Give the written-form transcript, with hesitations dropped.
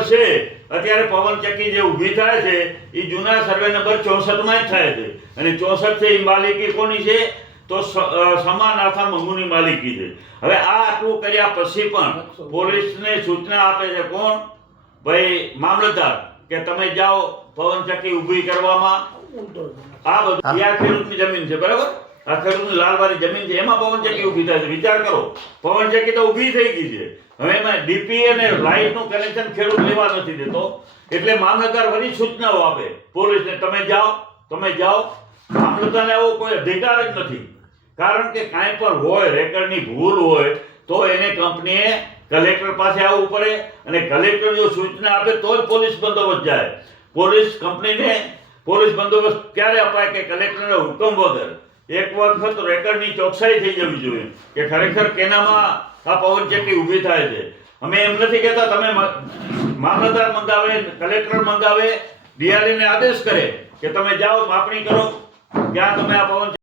Number છે અત્યારે પવનચક્કી જે ઊભી થાય છે એ જૂના સર્વે નંબર 64 માં જ થાય છે અને 64 છે એ માલિકી કોની છે તો સમાનાથા મંગુની માલિકી છે। હવે આ આટલું કર્યા પછી પણ પોલીસને સૂચના આપે છે કોણ ભાઈ મામલતદાર કે તમે જાઓ પવનચક્કી ઊભી કરવામાં આ બધું આ ખેડૂતની જમીન છે બરાબર આ ખેડૂતની લાલવારી જમીન છે એમાં પવનચક્કી ઊભી થાય છે વિચાર કરો પવનચક્કી તો ઊભી થઈ ગઈ છે હવે એમાં ડીપી અને લાઇટનું કનેક્શન ખેડૂત લેવા નથી દેતો એટલે મામલતદાર વળી સૂચનાઓ આપે પોલીસને તમે જાઓ મામલતદારને આવો કોઈ અધિકાર જ નથી કારણ કે કાંઈ પણ હોય રેકર્ડની ભૂલ હોય તો એને કંપનીએ કલેક્ટર પાસે આવવું પડે અને કલેક્ટર જો સૂચના આપે તો જ પોલીસ બંદોબસ્ત જાય પોલીસ કંપનીને પોલીસ બંદોબસ્ત ક્યારે અપાય કે કલેક્ટરના હુકમ વગર એક વખત રેકર્ડની ચોકસાઈ થઈ જવી જોઈએ કે ખરેખર કેનામાં આ પવનચક્કી ઊભી થાય છે અમે એમ નથી કહેતા તમે મામલતદાર મંગાવે કલેક્ટર મંગાવે ડીઆરએને આદેશ કરે કે તમે જાઓ માપણી કરો ત્યાં તમે આ પવન